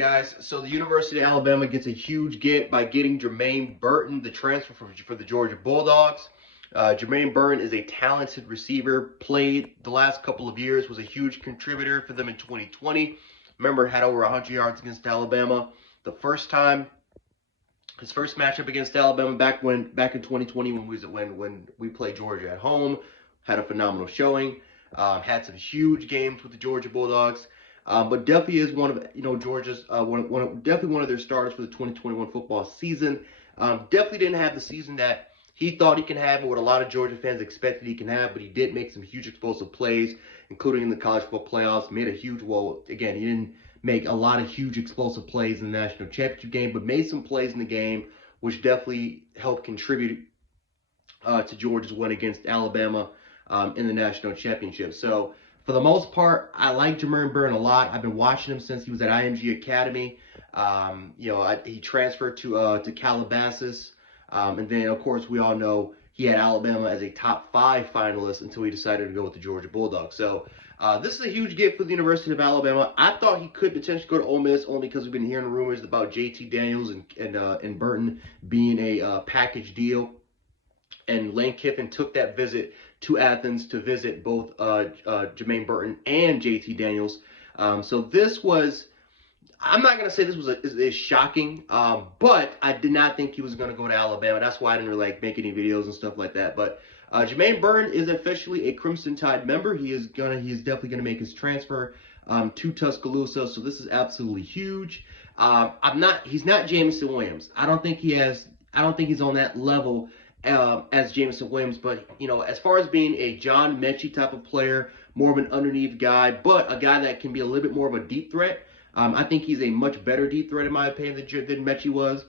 guys, so the University of Alabama gets a huge get by getting Jermaine Burton, the transfer for the Georgia Bulldogs. Jermaine Burton is a talented receiver, played the last couple of years, was a huge contributor for them in 2020. Remember, had over 100 yards against Alabama. The first time, his first matchup against Alabama back in 2020 when we played Georgia at home, had a phenomenal showing. Had some huge games with the Georgia Bulldogs. But definitely is one of Georgia's definitely one of their starters for the 2021 football season. Definitely didn't have the season that he thought he can have, or what a lot of Georgia fans expected he can have. But he did make some huge explosive plays, including in the college football playoffs. Made a huge again, he didn't make a lot of huge explosive plays in the national championship game, but made some plays in the game, which definitely helped contribute to Georgia's win against Alabama in the national championship. So, for the most part, I like Jermaine Burton a lot. I've been watching him since he was at IMG Academy. He transferred to Calabasas. And then, of course, we all know he had Alabama as a top 5 finalist until he decided to go with the Georgia Bulldogs. So, this is a huge get for the University of Alabama. I thought he could potentially go to Ole Miss only because we've been hearing rumors about JT Daniels and Burton being a package deal. And Lane Kiffin took that visit to Athens to visit both Jermaine Burton and JT Daniels. So this was, I'm not going to say this was is shocking, but I did not think he was going to go to Alabama. That's why I didn't really make any videos and stuff like that. But Jermaine Burton is officially a Crimson Tide member. He is definitely going to make his transfer to Tuscaloosa. So this is absolutely huge. He's not Jameson Williams. I don't think he's on that level as Jameson Williams, but as far as being a John Mechie type of player, more of an underneath guy, but a guy that can be a little bit more of a deep threat. I think he's a much better deep threat in my opinion than Mechie was.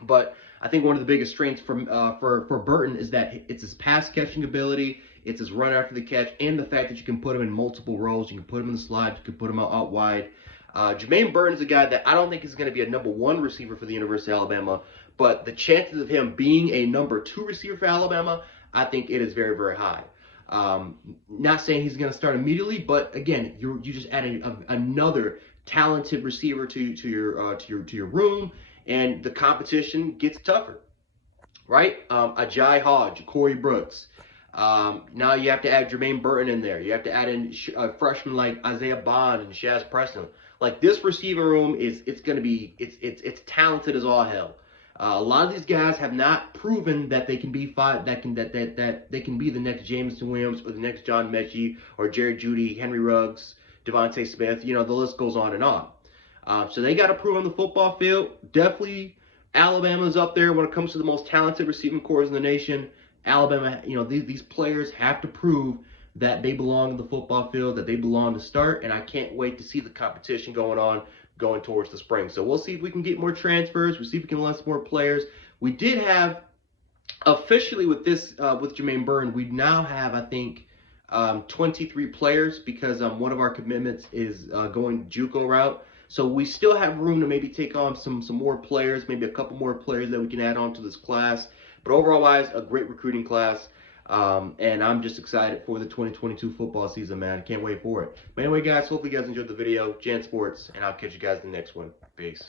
But I think one of the biggest strengths for Burton is that it's his pass catching ability, it's his run after the catch, and the fact that you can put him in multiple roles. You can put him in the slot, you can put him out wide. Jermaine Burton is a guy that I don't think is going to be a number 1 receiver for the University of Alabama, but the chances of him being a number 2 receiver for Alabama, I think it is very, very high. Not saying he's going to start immediately, but again, you just added another talented receiver to your room, and the competition gets tougher, right? Ajay Hodge, Corey Brooks. Now you have to add Jermaine Burton in there. You have to add in freshmen like Isaiah Bond and Shaz Preston. Like, this receiver room it's talented as all hell. A lot of these guys have not proven that they can be that they can be the next Jameson Williams or the next John Mechie or Jerry Jeudy, Henry Ruggs, Devontae Smith. The list goes on and on. So they got to prove on the football field. Definitely, Alabama's up there when it comes to the most talented receiving corps in the nation. Alabama, these players have to prove that they belong in the football field, that they belong to start, and I can't wait to see the competition going towards the spring. So we'll see if we can get more transfers. We'll see if we can list more players. We did have, officially with Jermaine Burton, we now have, I think, 23 players because one of our commitments is going JUCO route. So we still have room to maybe take on some more players, maybe a couple more players that we can add on to this class. But overall wise, a great recruiting class. And I'm just excited for the 2022 football season, man. I can't wait for it. But anyway, guys, hopefully you guys enjoyed the video. Jan Sports, and I'll catch you guys in the next one. Peace.